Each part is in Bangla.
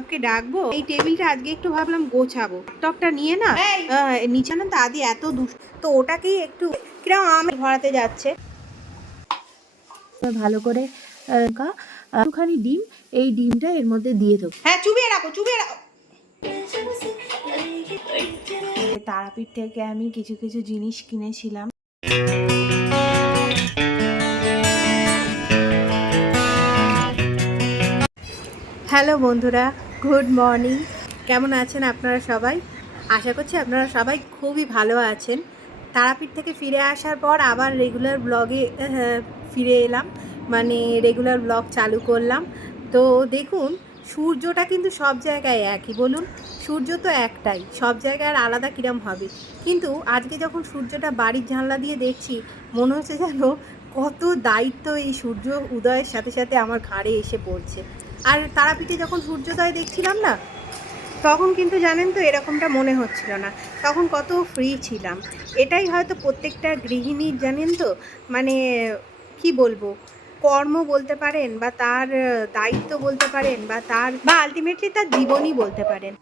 সৌরভকে ডাকবো এই টেবিলটা আজকে একটু ভাবলাম গোছাবো। টপটা নিয়ে না নিচে না তো আদি এত দুষ তো ওটাকেই একটু কিরম আমি ভরাতে যাচ্ছে। ভালো করে একটুখানি ডিম এই ডিমটা এর মধ্যে দিয়ে দেবো। হ্যাঁ চুবিয়ে রাখো চুবিয়ে রাখো। তারাপীঠ থেকে আমি কিছু কিছু জিনিস কিনেছিলাম। হ্যালো বন্ধুরা গুড মর্নিং কেমন আছেন আপনারা সবাই? আশা করছি আপনারা সবাই খুবই ভালো আছেন। তারাপীঠ থেকে ফিরে আসার পর আবার রেগুলার ব্লগে ফিরে এলাম। মানে রেগুলার ব্লগ চালু করলাম। তো দেখুন, সূর্যটা কিন্তু সব জায়গায় একই। বলুন, সূর্য তো একটাই। সব জায়গায় আলাদা কিরম হবে? কিন্তু আজকে যখন সূর্যটা বাড়ির জানলা দিয়ে দেখছি, মনে হচ্ছে যেন কত দায়িত্ব এই সূর্য উদয়ের সাথে সাথে আমার ঘাড়ে এসে পড়ছে। আর তারাপীঠে যখন সূর্যোদয় দেখছিলাম না, তখন কিন্তু জানেন তো এরকমটা মনে হচ্ছিল না। তখন কত ফ্রি ছিলাম। এটাই হয়তো প্রত্যেকটা গৃহিণীর জানেন তো মানে কি বলব, কর্ম বলতে পারেন বা তার দায়িত্ব বলতে পারেন বা তার, বা আলটিমেটলি তার জীবনই বলতে পারেন।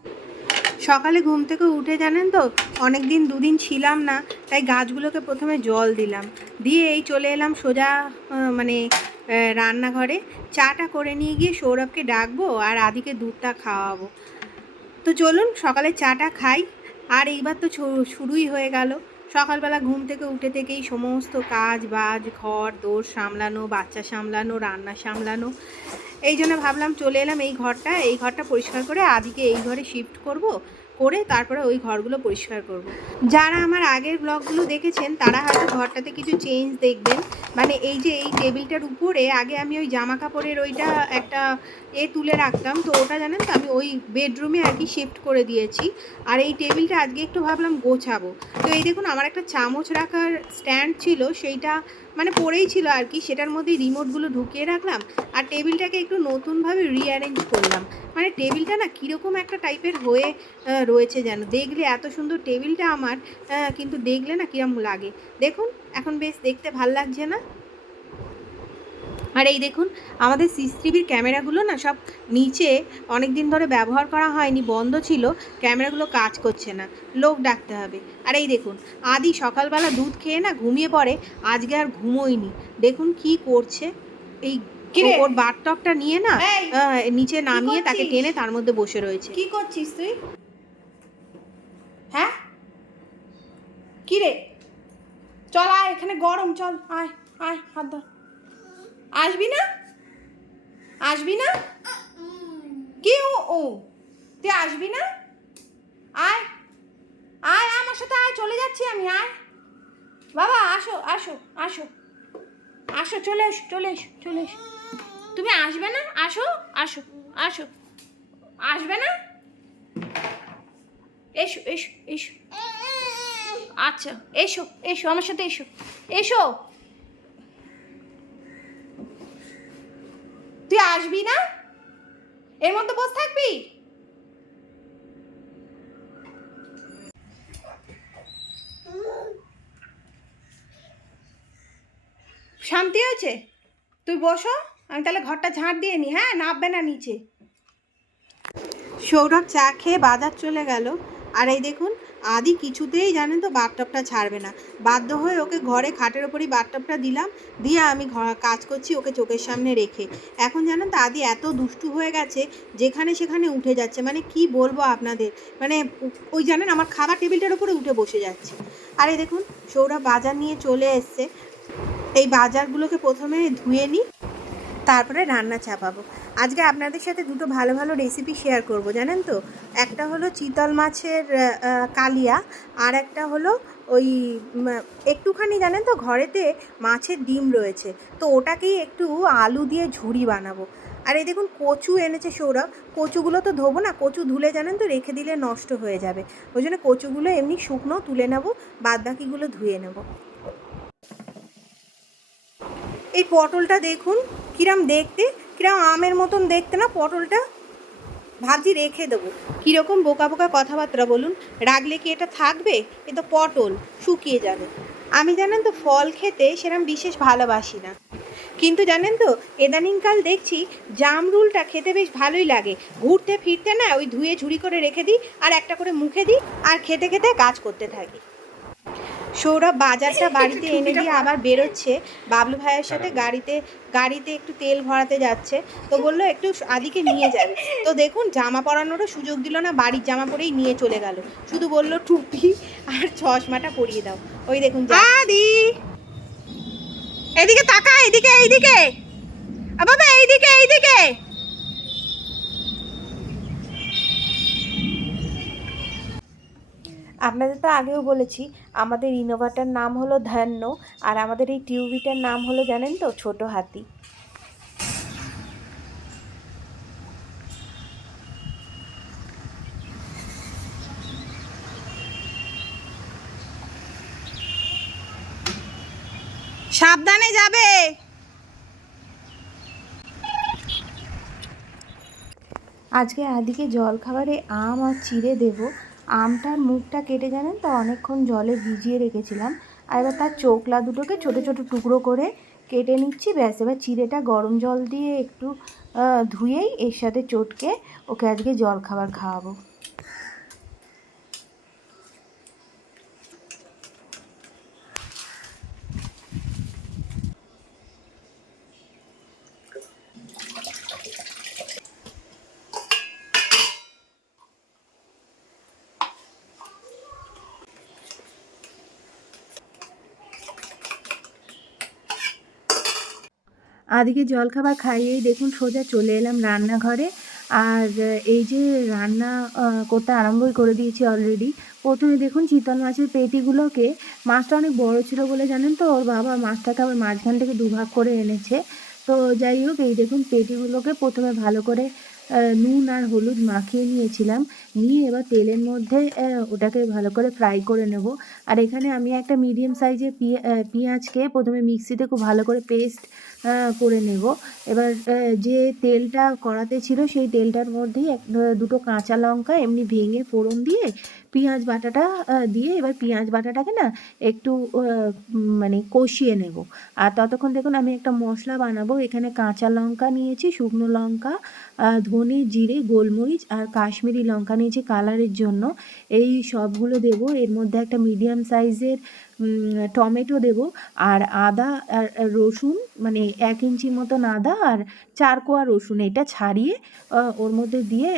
সকালে ঘুম থেকে উঠে জানেন তো অনেক দিন দুদিন ছিলাম না, তাই গাছগুলোকে প্রথমে জল দিলাম। দিয়ে এই চলে এলাম সোজা মানে রান্নাঘরে। চাটা করে নিয়ে গিয়ে সৌরভকে ডাকবো আর আদিকে দুধটা খাওয়াবো। তো চলুন সকালে চাটা খাই, আর এইবার তো শুরুই হয়ে গেল। সকালবেলা ঘুম থেকে উঠে থেকেই সমস্ত কাজ, বাজ, ঘর, দোর সামলানো, বাচ্চা সামলানো, রান্না সামলানো। এই জন্য ভাবলাম চলে এলাম এই ঘরটা। এই ঘরটা পরিষ্কার করে আদিকে এই ঘরে শিফট করব, করে তারপরে ওই ঘরগুলো পরিষ্কার করব। যারা আমার আগের ব্লগগুলো দেখেছেন, তারা হয়তো ঘরটাতে কিছু চেঞ্জ দেখবেন। মানে এই যে এই টেবিলটার উপরে, আগে আমি ওই জামা কাপড়ের ওইটা একটা এ তুলে রাখতাম। তো ওটা জানেন তো, আমি ওই বেডরুমে আর কি শিফট করে দিয়েছি। আর এই টেবিলটা আজকে একটু ভাবলাম গোছাবো। তো এই দেখুন, আমার একটা চামচ রাখার স্ট্যান্ড ছিল, সেইটা মানে পড়েই ছিল আর কি, সেটার মধ্যে রিমোটগুলো ঢুকিয়ে রাখলাম। আর টেবিলটাকে একটু নতুনভাবে রিঅ্যারেঞ্জ করলাম। মানে টেবিলটা না কীরকম একটা টাইপের হয়ে রয়েছে যেন। দেখলে এত সুন্দর টেবিলটা আমার কিন্তু দেখলে না কীরকম লাগে। দেখুন, এখন বেশ দেখতে ভালো লাগছে না? আর এই দেখুন আমাদের সিসিটিভির ক্যামেরাগুলো না সব নিচে অনেক দিন ধরে ব্যবহার করা হয়নি বন্ধ ছিল ক্যামেরাগুলো কাজ করছে না লোক ডাকতে হবে। আর এই দেখুন আদি সকালবেলা দুধ খেয়ে না ঘুমিয়ে পড়ে আজকে আর ঘুমোয়নি। দেখুন কি করছে এই? ওর বাথটবটা নিয়ে না নিচে নামিয়ে তাকে টেনে তার মধ্যে বসে রয়েছে। কি করছিস তুই? হ্যাঁ? কি রে? চল আয় এখানে গরম চল আয় আয় হাত ধর। আসবি না? আসবি না? কি ও ও, তুই আসবি না? আয় আয়, আমার সাথে আয়, চলে যাচ্ছি আমি, আয়। বাবা, আসো আসো আসো। আসো, চলে এসো চলে এসো চলে এসো। তুমি আসবে না? আসো আসো আসো। আসবে না? এসো এসো এসো। আচ্ছা এসো এসো, আমার সাথে এসো। এসো। তুই আসবি না? এর মধ্যে বসে থাকবি? শান্তি হয়েছে? তুই বসো, আমি তাহলে ঘরটা ঝাঁট দিয়ে নি হ্যাঁ? নামবে না নিচে। সৌরভ চা খেয়ে বাজার চলে গেল। আর এই দেখুন, আদি কিছুতেই জানেন তো বাথটবটা ছাড়বে না। বাধ্য হয়ে ওকে ঘরে খাটের ওপরই বাথটবটা দিলাম, দিয়ে আমি কাজ করছি ওকে চোখের সামনে রেখে। এখন জানেন তো আদি এত দুষ্টু হয়ে গেছে, যেখানে সেখানে উঠে যাচ্ছে। মানে কি বলব আপনাদের? মানে ওই জানেন আমার খাবার টেবিলটার উপরে উঠে বসে যাচ্ছে। আর এই দেখুন, সৌরভ বাজার নিয়ে চলে এসছে। এই বাজারগুলোকে প্রথমে ধুয়ে নিই, তারপরে রান্না চাপাবো। আজকে আপনাদের সাথে দুটো ভালো ভালো রেসিপি শেয়ার করব, জানেন তো? একটা হলো চিতল মাছের কালিয়া, আর একটা হলো ওই একটুখানি, জানেন তো, ঘরেতে মাছের ডিম রয়েছে। তো ওটাকেই একটু আলু দিয়ে ঝুড়ি বানাবো। আর এই দেখুন, কচু এনেছে সৌরভ। কচুগুলো তো ধোবো না, কচু ধুলে, জানেন তো, রেখে দিলে নষ্ট হয়ে যাবে। ওই জন্য কচুগুলো এমনি শুকনো তুলে নেব বাদ বাকিগুলো ধুয়ে নেব। এই পটলটা দেখুন, কিরাম দেখতে। কিরাম আমের মতন দেখতে না, পটলটা ভাবছি রেখে দেবো। কীরকম বোকা বোকা কথাবার্তা বলুন। রাখলে কি এটা থাকবে? এ তো পটল, শুকিয়ে যাবে। আমি জানেন তো ফল খেতে সেরকম বিশেষ ভালোবাসি না। কিন্তু জানেন তো, এদানিংকাল দেখছি জামরুলটা খেতে বেশ ভালোই লাগে। ঘুরতে ফিরতে না ওই ধুয়ে ঝুড়ি করে রেখে দিই আর একটা করে মুখে দিই আর খেতে খেতে কাজ করতে থাকি। সৌরভ বাজারটা বাড়িতে এনে দিয়ে আবার বেরোচ্ছে। বাবলু ভাইয়ের সাথে গাড়িতে গাড়িতে একটু তেল ভরাতে যাচ্ছে। তো বলল একটু আদিকে নিয়ে যাবে। তো দেখুন জামা পরানোরও সুযোগ দিল না বাড়ির জামা পরেই নিয়ে চলে গেল। শুধু বলল টুপি আর চশমাটা পরিয়ে দাও। ওই দেখুন আদি! এদিকে তাকা এদিকে এইদিকে। বাবা এইদিকে এইদিকে। আপনাদের তো আগেও বলেছি, আমাদের ইনোভাটার নাম হলো ধান্য, আর আমাদের এই টিউবিটার নাম হলো জানেন তো, ছোট হাতি। সাবধানে যাবে। আজকে আদিকে জল খাবারে আম আর চিড়ে দেবো। আমটার মুখটা কেটে জানেন তো, অনেকক্ষণ জলে ভিজিয়ে রেখেছিলাম। আর এবার তার চোখলা দুটোকে ছোট ছোট টুকরো করে কেটে নিচ্ছি। ব্যাস, এবার চিড়েটা গরম জল দিয়ে একটু ধুয়েই এর সাথে চটকে ওকে আজকে জল খাবার খাওয়াবো। আদিকে জলখাবার খাইয়েই দেখুন সোজা চলে এলাম রান্নাঘরে। আর এই যে রান্না করতে আরম্ভই করে দিয়েছি অলরেডি প্রথমে দেখুন চিতল মাছের পেটিগুলোকে, মাছটা অনেক বড় ছিল বলে জানেন তো? ওর বাবা মাছটাকে আবার মাঝখান থেকে দুভাগ করে এনেছে। তো যাই হোক, এই দেখুন পেটিগুলোকে প্রথমে ভালো করে নুন আর হলুদ মাখিয়ে নিয়েছিলাম। নিয়ে এবার তেলের মধ্যে ওটাকে ভালো করে ফ্রাই করে নেব। আর এখানে আমি একটা মিডিয়াম সাইজের পেঁয়াজকে প্রথমে মিক্সিতে খুব ভালো করে পেস্ট করে নেব। এবার যে তেলটা কড়াতে ছিল সেই তেলটার মধ্যেই এক দুটো কাঁচা লঙ্কা এমনি ভেঙে ফোড়ন দিয়ে পেঁয়াজ বাটাটা দিয়ে এবার পেঁয়াজ বাটাটাকে না একটু মানে কষিয়ে নেব। আর ততক্ষণ দেখুন আমি একটা মশলা বানাবো। এখানে কাঁচা লঙ্কা নিয়েছি, শুকনো লঙ্কা ধনে জিরে, গোলমরিচ আর কাশ্মীরি লঙ্কা নিয়েছি কালারের জন্য। এই সবগুলো দেবো। এর মধ্যে একটা মিডিয়াম সাইজের টমেটো দেব আর আদা আর রসুন মানে এক ইঞ্চি মতন আদা আর চার কোয়া রসুন এটা ছাড়িয়ে ওর মধ্যে দিয়ে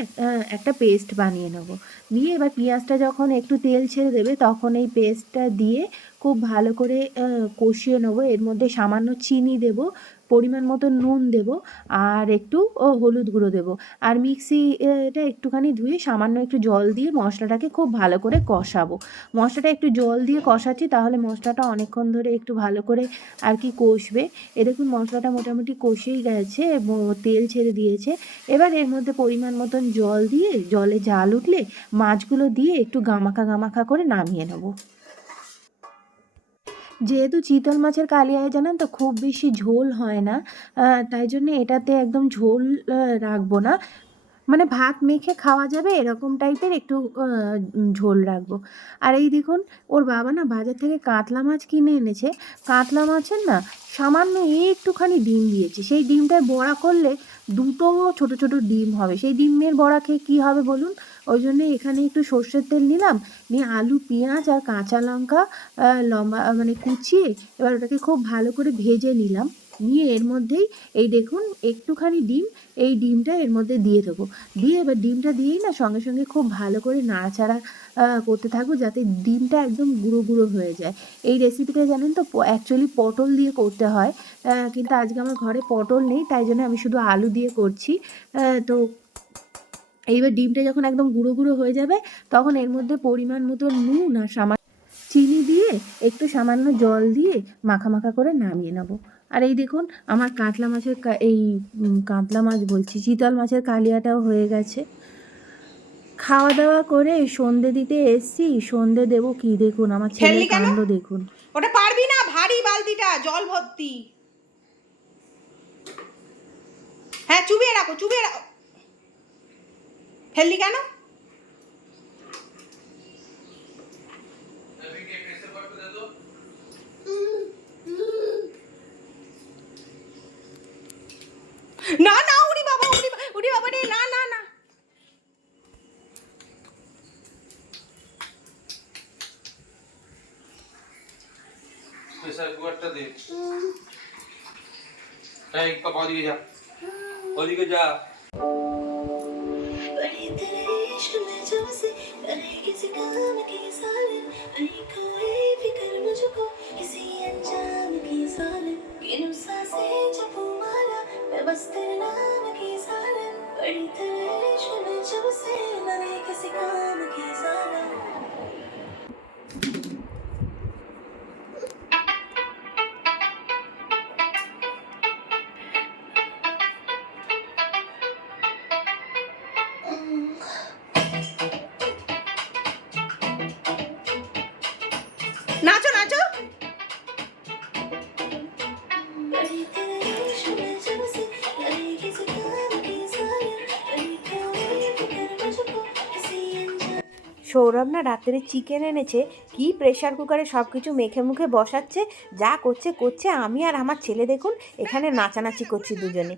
একটা পেস্ট বানিয়ে নেব। নিয়ে এবার পেঁয়াজটা যখন একটু তেল ছেড়ে দেবে তখন এই পেস্টটা দিয়ে খুব ভালো করে কষিয়ে নেব। এর মধ্যে সামান্য চিনি দেব পরিমাণ মতো নুন দেব আর একটু ও, হলুদ গুঁড়ো দেব। আর মিক্সি এটা একটুখানি ধুয়ে সামান্য একটু জল দিয়ে মশলাটাকে খুব ভালো করে কষাবো। মশলাটা একটু জল দিয়ে কষাচ্ছি তাহলে মশলাটা অনেকক্ষণ ধরে একটু ভালো করে আর কি কষবে। এ দেখুন মশলাটা মোটামুটি কষেই গেছে তেল ছেড়ে দিয়েছে। এবার এর মধ্যে পরিমাণ মতন জল দিয়ে জলে জাল উঠলে মাছগুলো দিয়ে একটু গামাখা গামাখা করে নামিয়ে নেব। যেহেতু চিতল মাছের কালিয়ায় জানেন তো খুব বেশি ঝোল হয় না তাই জন্য এটাতে একদম ঝোল রাখব না। মানে ভাত মেখে খাওয়া যাবে এরকম টাইপের একটু ঝোল রাখব। আর এই দেখুন, ওর বাবা না বাজার থেকে কাতলা মাছ কিনে এনেছে। কাতলা মাছের না সামান্য একটুখানি ডিম দিয়েছে। সেই ডিমটায় বড়া করলে দুটো ছোট ছোট ডিম হবে। সেই ডিমের বড়া খেয়ে কী হবে বলুন? ওই জন্য এখানে একটু সর্ষের তেল নিলাম, নিয়ে আলু, পেঁয়াজ আর কাঁচা লঙ্কা লম্বা মানে কুচিয়ে এবার ওটাকে খুব ভালো করে ভেজে নিলাম। নিয়ে এর মধ্যেই এই দেখুন একটুখানি ডিম, এই ডিমটা এর মধ্যে দিয়ে দেবো। দিয়ে এবার ডিমটা দিয়েই না সঙ্গে সঙ্গে খুব ভালো করে নাড়াচাড়া করতে থাকব যাতে ডিমটা একদম গুঁড়ো গুঁড়ো হয়ে যায়। এই রেসিপিটা জানেন তো অ্যাকচুয়ালি পটল দিয়ে করতে হয় কিন্তু আজকে আমার ঘরে পটল নেই, তাই জন্য আমি শুধু আলু দিয়ে করছি। তো এইবার ডিমটা যখন একদম গুঁড়ো গুঁড়ো হয়ে যাবে, তখন এর মধ্যে পরিমাণ মতো নুন আর সামান্য চিনি দিয়ে একটু সামান্য জল দিয়ে মাখা মাখা করে নামিয়ে নেব। আর এই দেখুন আমার কাতলা মাছের এই কাতলা মাছ বলছি চিতল মাছের কালিয়াটাও হয়ে গেছে। খাওয়া দাওয়া করে সন্ধে দিতে এসছি সন্ধে দেবো কি দেখুন আমার ছেলে? কাণ্ড দেখুন। ওটা পারবি না ভারী বালতিটা জল ভর্তি। হ্যাঁ চুবিয়ে রাখো চুবিয়ে রাখো। ফেললি কেন? না না উড়ি বাবা উড়ি উড়ি বাবা রে না না না প্রেসার কুকারটা দে এই পাপা ওদিকে যা ওদিকে যা किसी अनजान की साल किन साँसें जबू माला मैं बस तेरे नाम की सालन, बड़ी तरह में से करे किसी काम की सालन। সৌরভ না রাত্রে চিকেন এনেছে, কি প্রেশার কুকারে সব কিছু মেখে মুখে বসাচ্ছে, যা করছে করছে আমি আর আমার ছেলে দেখুন, এখানে নাচানাচি করছি দুজনে।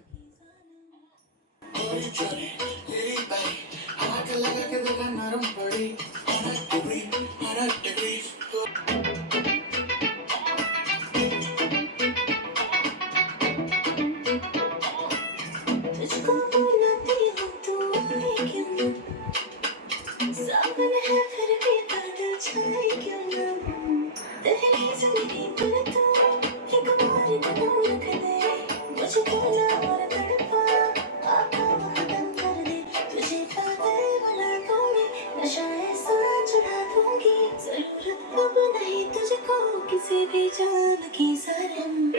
किसी भी जान की सरम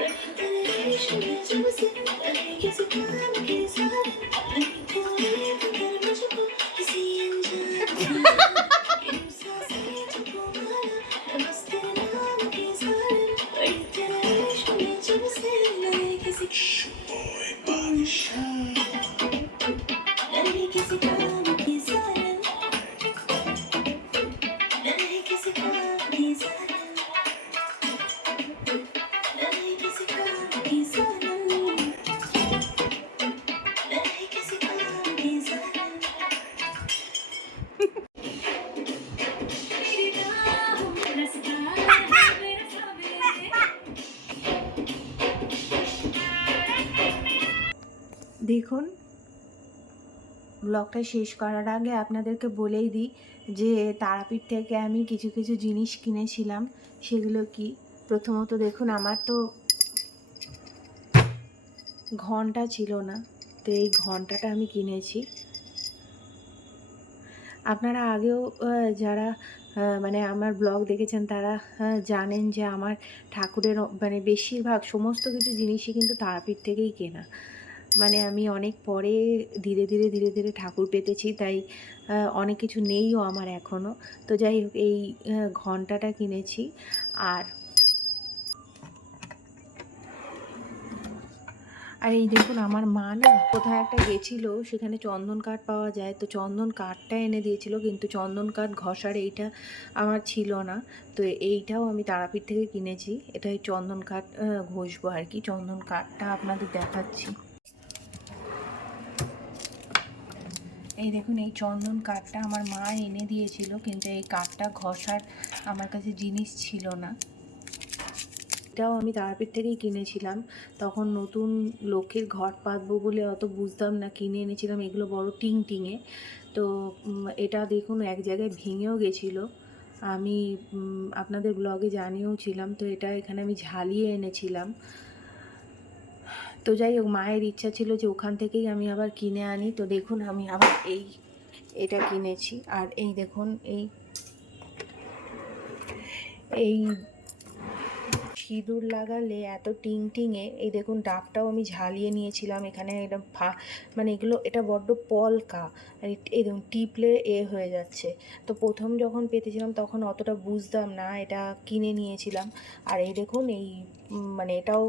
দেখুন। ব্লগটা শেষ করার আগে আপনাদেরকে বলেই দিই যে তারাপীঠ থেকে আমি কিছু কিছু জিনিস কিনেছিলাম। সেগুলো কি? প্রথমত দেখুন, আমার তো ঘণ্টা ছিল না, তো এই ঘন্টাটা আমি কিনেছি। আপনারা আগেও যারা মানে আমার ব্লগ দেখেছেন, তারা জানেন যে আমার ঠাকুরের মানে বেশিরভাগ সমস্ত কিছু জিনিসই কিন্তু তারাপীঠ থেকেই কেনা। মানে আমি অনেক পরে ধীরে ধীরে ধীরে ধীরে ঠাকুর পেতেছি, তাই অনেক কিছু নেইও আমার এখনও তো যাই হোক, এই ঘন্টাটা কিনেছি। আর আর এই দেখুন, আমার মা না কোথায় একটা গেছিল, সেখানে চন্দন কাঠ পাওয়া যায়। তো চন্দন কাঠটা এনে দিয়েছিল, কিন্তু চন্দন কাঠ ঘষার এইটা আমার ছিল না। তো এইটাও আমি তারাপীঠ থেকে কিনেছি। এটা চন্দন কাঠ ঘষবো আর কি। চন্দন কাঠটা আপনাদের দেখাচ্ছি। এই দেখুন, এই চন্দন কাঠটা আমার মা এনে দিয়েছিল, কিন্তু এই কাঠটা ঘষার আমার কাছে জিনিস ছিল না। এটাও আমি তারাপীঠ থেকেই কিনেছিলাম। তখন নতুন লক্ষ্মীর ঘট পাতবো বলে অত বুঝতাম না, কিনে এনেছিলাম এগুলো বড় টিং টিঙে তো এটা দেখুন এক জায়গায় ভেঙেও গেছিল। আমি আপনাদের ব্লগে জানিয়েও ছিলাম তো এটা এখানে আমি ঝালিয়ে এনেছিলাম। তো যাই হোক মায়ের ইচ্ছা ছিল যে ওখান থেকেই আমি আবার কিনে আনি। তো দেখুন, আমি আবার এই, এটা কিনেছি। আর এই দেখুন, এই এই সিঁদুর লাগালে এত টিং টিংয়ে এই দেখুন, ডাবটাও আমি ঝালিয়ে নিয়েছিলাম এখানে। এটা ফা মানে এগুলো, এটা বড্ড পলকা। এই- দেখুন, টিপলে এ হয়ে যাচ্ছে। তো প্রথম যখন পেতেছিলাম, তখন অতটা বুঝতাম না, এটা কিনে নিয়েছিলাম। আর এই দেখুন, এই মানে এটাও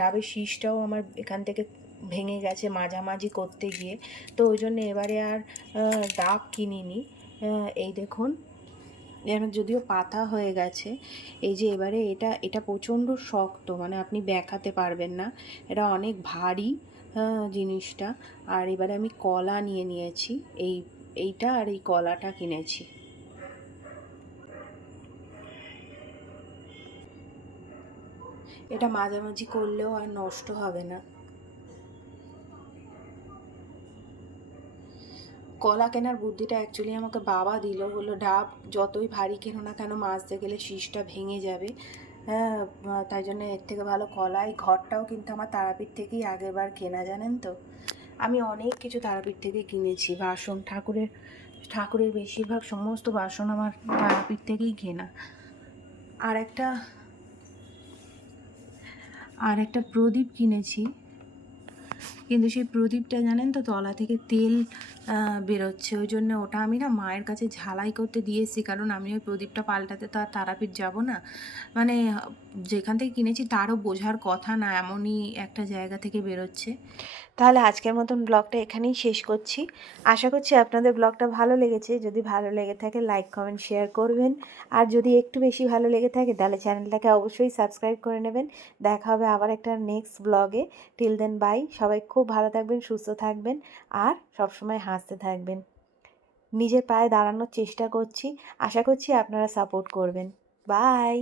ডাবের শীষটাও আমার এখান থেকে ভেঙে গেছে মাঝামাঝি করতে গিয়ে। তো ওই জন্য এবারে আর ডাব কিনিনি। এই দেখুন, যেন যদিও পাতা হয়ে গেছে, এই যে এবারে এটা এটা প্রচণ্ড শক্ত মানে আপনি ব্যাখাতে পারবেন না। এটা অনেক ভারী জিনিসটা। আর এবারে আমি কলা নিয়ে নিয়েছি, এই, এইটা আর এই কলাটা কিনেছি। এটা মাঝামাঝি করলেও আর নষ্ট হবে না। কলা কেনার বুদ্ধিটা অ্যাকচুয়ালি আমাকে বাবা দিল, বলল, ডাব, যতই ভারী কেনো না কেন, মাজতে গেলে শীষটা ভেঙে যাবে। হ্যাঁ তাই জন্য এর থেকে ভালো কলাই ঘরটাও কিন্তু আমার তারাপীঠ থেকেই আগেরবার কেনা, জানেন তো? আমি অনেক কিছু তারাপীঠ থেকে কিনেছি। বাসন, ঠাকুরের ঠাকুরের বেশিরভাগ সমস্ত বাসন আমার তারাপীঠ থেকেই কেনা। আর একটা আর একটা প্রদীপ কিনেছি। কিন্তু সেই প্রদীপটা জানেন তো, তলা থেকে তেল বেরোচ্ছে। ওই জন্য ওটা আমি না মায়ের কাছে ঝালাই করতে দিয়েছি কারণ আমি ওই প্রদীপটা পাল্টাতে তো আর তারাপীঠ যাব না। মানে যেখান থেকে কিনেছি তারও বোঝার কথা না, এমনই একটা জায়গা থেকে বেরোচ্ছে। তাহলে আজকের মতন ব্লগটা এখানেই শেষ করছি। আশা করছি আপনাদের ব্লগটা ভালো লেগেছে। যদি ভালো লেগে থাকে, লাইক, কমেন্ট, শেয়ার করবেন। আর যদি একটু বেশি ভালো লেগে থাকে, তাহলে চ্যানেলটাকে অবশ্যই সাবস্ক্রাইব করে নেবেন। দেখা হবে আবার একটা নেক্সট ব্লগে। টিল দেন বাই সবাই খুব ভালো থাকবেন, সুস্থ থাকবেন আর সবসময় হাসতে থাকবেন। নিজের পায়ে দাঁড়ানোর চেষ্টা করছি। আশা করছি আপনারা সাপোর্ট করবেন। বাই